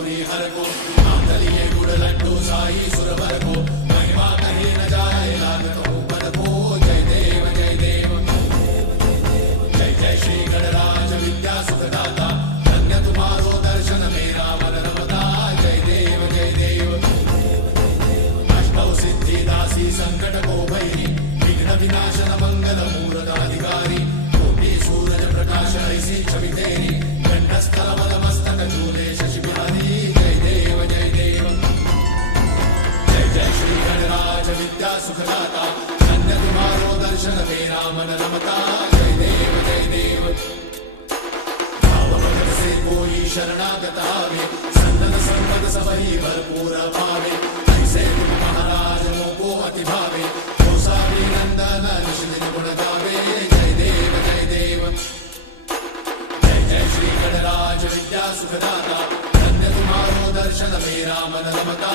गौरी हर को मांगलिये गुड़ लड्डू साई सुरवर को महिमा कही न जाए लागत हो पद को जय देव जय देव जय जय श्री गणराज विद्या सुखदाता धन्य तुम्हारो दर्शन मेरा मन रमता जय देव जय देव अष्टौ सिद्धि दासी संकट को भैरी विघ्न विनाशन मंगल मूर्त अधिकारी कोटि सूरज प्रकाश ऐसी छवि तेरी कंठस्थल मस्तक झूले शशि बिहारी जय देव जय देव जय जय श्री गणराज विद्या सुखदाता धन्य तुम्हारो दर्शन मेरा मन रमता जय देव जय देव भाव भगत से कोई शरणागत आवे संतत संपद सबही भरपूर पावे ऐसे तुम महाराज मोको अति भावे गोसावी नंदन निश दिन गुण गावे जय देव जय देव जय जय श्री गणराज विद्या सुखदाता धन्य तुम्हारो दर्शन मेरा मन रमता